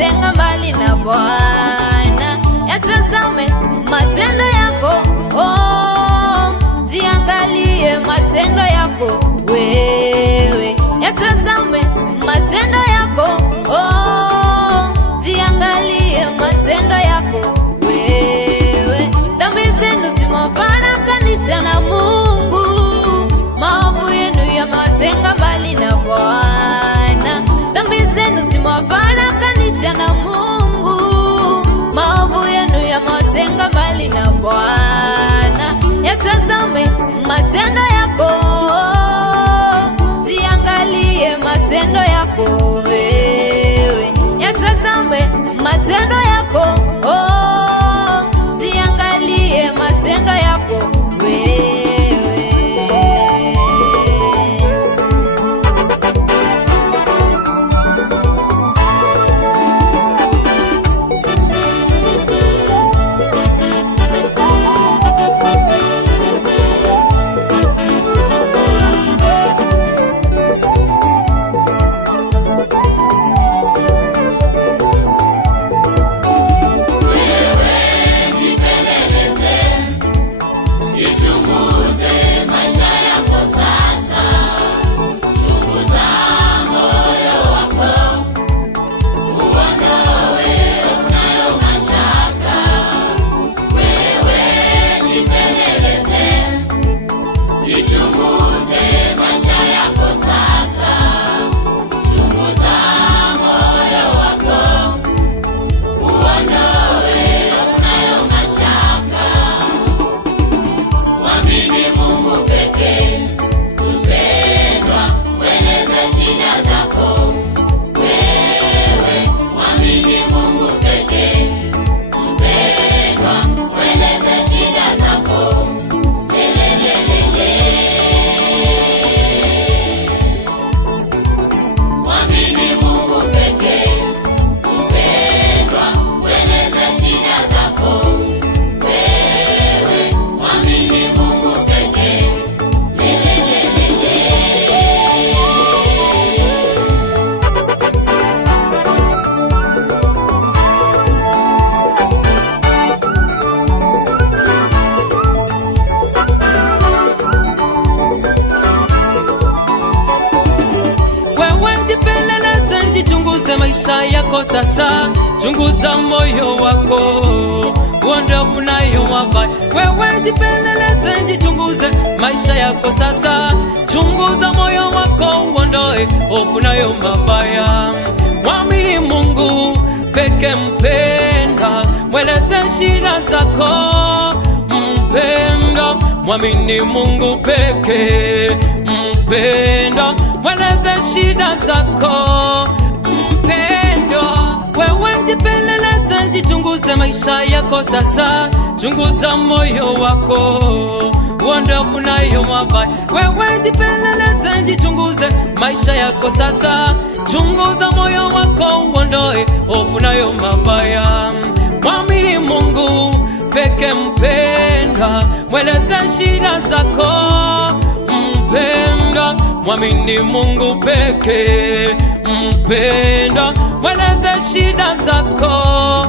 yamewatenga mbali na Bwana. Yatazame matendo yako, oh, jiangalie matendo yako wewe. Yatazame matendo yako, oh, jiangalie matendo yako wewe. Dhambi zenu zimewafarakanisha na Mungu, maovu yenu yamewatenga mbali na Bwana. Dhambi zenu zimewafarakanisha na Mungu, maovu yenu yamewatenga mbali na Bwana. Yatazame matendo yako, jiangalie matendo yako wewe. Yatazame matendo yako, jiangalie matendo yako wewe. Maisha yako sasa, chunguza moyo wako, uondoe unayo mabaya. Wewe jipeleleze, jichunguze maisha yako sasa, chunguza moyo wako, uondoe unayo mabaya. Mwamini Mungu peke, mpenda, mweleze shida zako, mpenda. Mwamini Mungu peke, mpenda, mweleze shida zako, wewe jipeleleze, jichunguze maisha yako sasa, chunguza moyo wako, uondoe unayo mabaya. Wewe jipeleleze, jichunguze maisha yako sasa, chunguza moyo wako, uondoe unayo mabaya. Mwamini Mungu peke, mpenda, mweleze shida zako, mpenda. Mwamini Mungu peke, mpenda, mweleze shida zako.